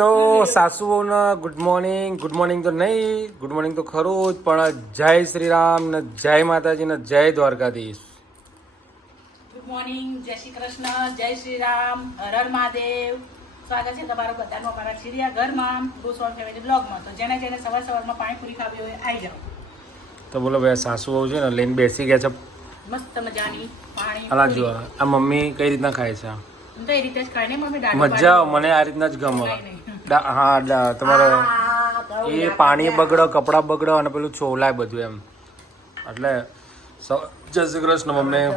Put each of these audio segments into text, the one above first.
તો સાસુઓને good morning તો નહીં, ગુડ મોર્નિંગ તો ખરું જ, પણ જય શ્રી રામ ને જય માતાજી ને જય દ્વારકાધીશ. ગુડ મોર્નિંગ, જય શ્રી કૃષ્ણ, જય શ્રી રામ, હર હર મહાદેવ. સ્વાગત છે તમારું બધાનું અમારા ચીડિયા ઘરમાં ગોસ્વામી ફેમિલી બ્લોગમાં. તો જેને જેને સવારમાં પાણીપુરી ખાવી હોય આવી જાઓ. તો બોલો ભાઈ, સાસુઓ છે ને લઈને બેસી ગયા છે મસ્ત મજાની પાણી. અલા જો આ મમ્મી કઈ રીતના ખાય છે? હું તો એ રીતે જ ખાય ને મમ્મી, દાળ મજા આવે, મને આ રીતના જ ગમે. હા, તમારે એ પાણી બગડો, કપડાં બગડો અને પેલું છોલાય બધું એમ. એટલે જય શ્રી કૃષ્ણ મમ્મી.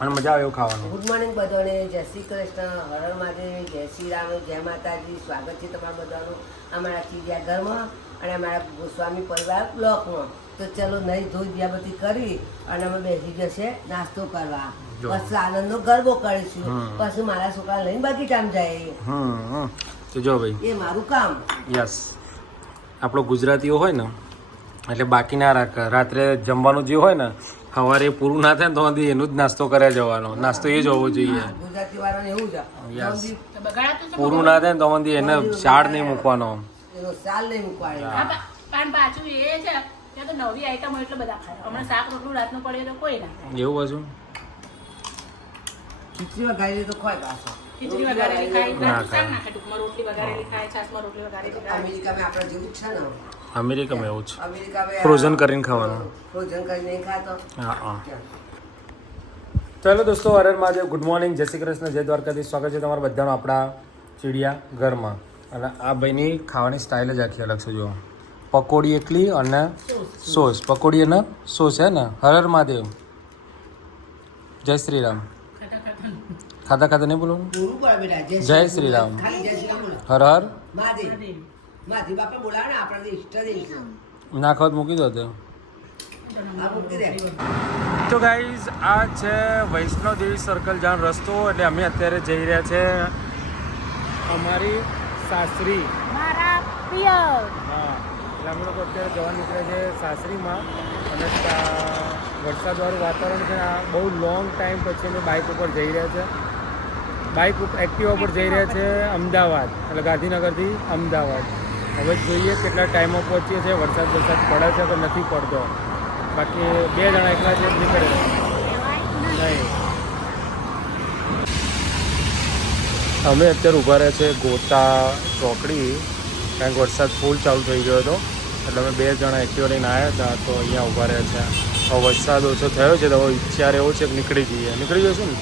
અને મજા આવે એવું ખાવાનું. ગુડ મોર્નિંગ બધાને, જય શ્રી કૃષ્ણ, હર હર મહાદેવ, જય શ્રી રામ, જય માતાજી. સ્વાગત છે તમારા બધાનું અમારા ચીડિયા ઘરમાં અને અમારા ગોસ્વામી પરિવાર બ્લોકમાં. તો ચલો નહીં ધોઈ દિયાબત્તી કરી અને અમે બેસી જશે નાસ્તો કરવા. પછી આનંદનો ગરબો કરીશું. પછી મારા છોકરા લઈને બગીચામાં જાય. તો જો ભાઈ, એ મારું કામ. યસ, આપણો ગુજરાતીઓ હોય ને એટલે બાકી ના રાખે. રાત્રે જમવાનું જે હોય ને સવારે પૂરું ના થાય ને તો એનું જ નાસ્તો કરે જવાનો. નાસ્તો એ જ હોવો જોઈએ. ગુજરાતી વાળાને એવું છે, યસ, પૂરું ના થાય ને તો એને શાળ નહીં મૂકવાનો. એનો સાલ નહીં મૂકવાનો. પણ પાછું એ છે ત્યાં તો નવી આઈટમ હોય એટલે બધા ખાય. હમણાં શાક રોટલું રાતનું પડે તો કોઈ ના ખાય. એવું હજુ ખીચડી વઘારી તો ખોય પાછો. ખીચડી વઘારેલી ખાય, રાતનું શાક નાખે, ટૂંકમાં રોટલી વઘારેલી ખાય, છાશમાં રોટલી વઘારેલી ખાય. અમેરિકામાં આપણે જેવું જ છે ને. અમેરિકામાં એવું છે, અમેરિકામાં ફ્રોઝન કરીને ખાવાનું. ફ્રોઝન કરીને નહીં ખાતો. હા. ચાલો દોસ્તો, હર હર મહાદેવ, ગુડ મોર્નિંગ, જય શ્રી કૃષ્ણ, જય દ્વારકાધીશ. સ્વાગત છે તમારા બધાનું આપણા ચીડિયા ઘરમાં. અને આ ભાઈની ખાવાની સ્ટાઇલ જ આખી અલગ છે. જો પકોડી એકલી અને સોસ, પકોડી અને સોસ હે ને. હર હર મહાદેવ, જય શ્રી રામ. ખાતા ખાતા નહીં બોલવાનું. બોલવું પડે બેટા. જય શ્રી રામ. ખાલી જય શ્રી રામ બોલો. હર હર મહાદેવ. મહાદેવ બાપા બોલાવે ને, આપણે ઈષ્ટદેવ છે. ના ખાવત મૂકી દો તો. આ મૂકી દે. તો ગાઈઝ, આ છે વૈષ્ણોદેવી સર્કલ જાણ રસ્તો. એટલે અમે અત્યારે જઈ રહ્યા છે અમારી સાસરી. મારા પિયર. હા, એટલે અમે લોકો અત્યારે જવા નીકળ્યા છે સાસરીમાં. અને વરસાદવાળું વાતાવરણ છે. આ બહુ લોંગ ટાઈમ પછી અમે બાઇક ઉપર જઈ રહ્યા છે. બાઇક ઉપર, એક્ટિવા ઉપર જઈ રહ્યા છે અમદાવાદ, એટલે ગાંધીનગરથી અમદાવાદ. હવે જોઈએ કેટલા ટાઈમમાં પહોંચીએ છીએ. વરસાદ પડે છે કે નથી પડતો. બાકી 2 જણા એકલા જ નીકળે નહીં. અમે અત્યારે ઊભા રહ્યા છે ગોતા ચોકડી, કારણ કે વરસાદ ફૂલ ચાલુ થઈ ગયો હતો. એટલે અમે 2 જણા એક્ટિવા લઈને આવ્યા હતા, તો અહીંયા ઊભા રહ્યા છે. હવે વરસાદ ઓછો થયો છે તો હવે વિચાર એવો છે કે નીકળી જઈશું ને.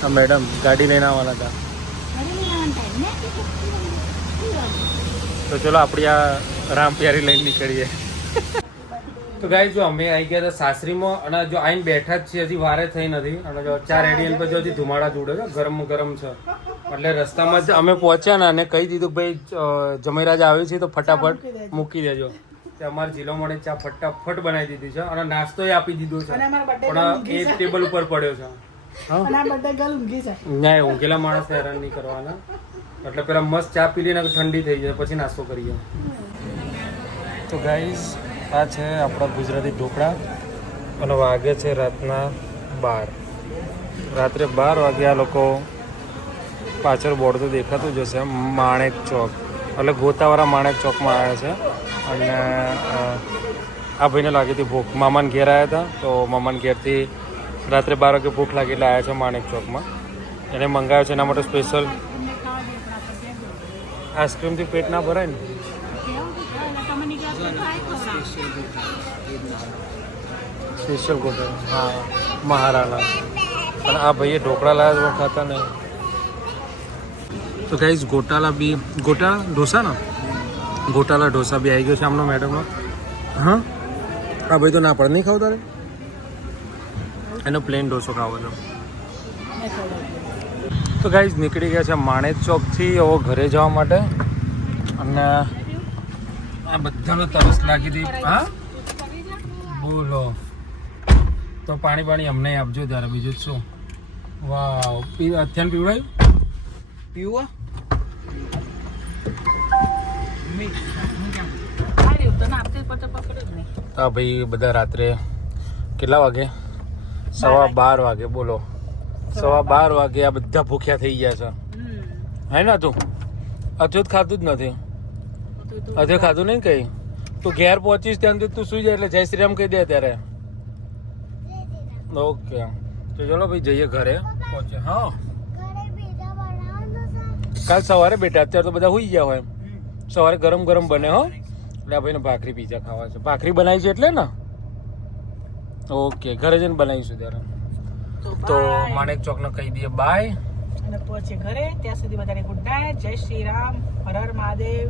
હા મેડમ, ગાડી લઈને આવવાના હતા. તો ચલો આપણી આ રામ પ્યારી લઈને નીકળીએ. તો ગાઈસ, જો અમે આવી ગયા હતા સાસરીમાં અને જો આઈને બેઠા જ છીએ, હજી વારે થઈ નથી. અને જો 4 રેડિયલ પર હજી ધુમાડા જોડે છે, ગરમ છે. એટલે રસ્તામાં જ અમે પહોંચ્યા ને અને કહી દીધું ભાઈ જમૈરાજ આવે છે તો ફટાફટ મૂકી દેજો. તે અમારે જિલ્લો મળે ચા ફટાફટ બનાવી દીધી છે અને નાસ્તો આપી દીધો છે. પણ એ ટેબલ ઉપર પડ્યો છે. ના, ઊંઘેલા માણસ હેરાન નહીં કરવાના. એટલે પેલા મસ્ત ચા પી લઈને ઠંડી થઈ જાય પછી નાસ્તો કરીએ. તો ગાઈઝ, આ છે આપણા ગુજરાતી ઢોકળા અને વાગે છે રાતના 12. રાત્રે 12 વાગે આ લોકો પાછળ બોર્ડ તો દેખાતું જ હશે, માણેક ચોક, એટલે ગોતાવાળા માણેક ચોકમાં આવ્યા છે. અને આ ભાઈને લાગી હતી ભૂખ. મામાને ઘેર આવ્યા હતા, તો મામાને ઘેરથી રાત્રે 12 વાગે ભૂખ લાગી એટલે આવ્યા છે માણેક ચોકમાં. એને મંગાવ્યો છે એના માટે સ્પેશિયલ. આઈસ્ક્રીમથી પેટ ના ભરાય ને. સ્પેશિયલ ગોટા, હા, મહારાણા. અને આ ભાઈએ ઢોકળા લાવ્યા પણ ખાતા નહીં. તો ગાઈઝ, ગોટાલા ઢોસા ને, ગોટાલા ઢોસા બી આવી ગયો છે આમનો મેડમનો. હા, આ ભાઈ તો ના પડે, નહીં ખાવ તારે? એનો પ્લેન ઢોસો ખાવો છો. તો ગાઈઝ, નીકળી ગયા છે માણેક ચોકથી હવે ઘરે જવા માટે. અને આ બધાનો તરસ લાગી હતી. હા બોલો, તો પાણી અમને આપજો ત્યારે, બીજું જ શું. વાવ, અત્યાર પીવડાયું? હા ભાઈ, બધા રાત્રે કેટલા વાગે 12:15 વાગે બોલો. 12:15 વાગે આ બધા ભૂખ્યા થઈ ગયા છે. હે ને તું હજુ ખાધું જ નથી. હજુ ખાધું નહીં કઈ. તું ઘેર પહોંચીશ ત્યાં સુધી તું સુઈ જાય એટલે જય શ્રી રામ કહી દે ત્યારે. ઓકે તો ચલો ભાઈ જઈએ ઘરે પહોંચે. હા કાલ સવારે બેટા, અત્યારે તો બધા સુઈ ગયા હોય. સવારે ગરમ ગરમ બને હો. એટલે આ ભાઈને ભાખરી પીઝા ખાવા છે. ભાખરી બનાવી છે એટલે ને. ઓકે ઘરે જઈને બનાવીશું ત્યારે. તો માણેક ચોકને કહી દઈએ બાય અને પહોંચે ઘરે ત્યાં સુધી બધાને ગુડ નાઇટ. જય શ્રી રામ. હર હર મહાદેવ.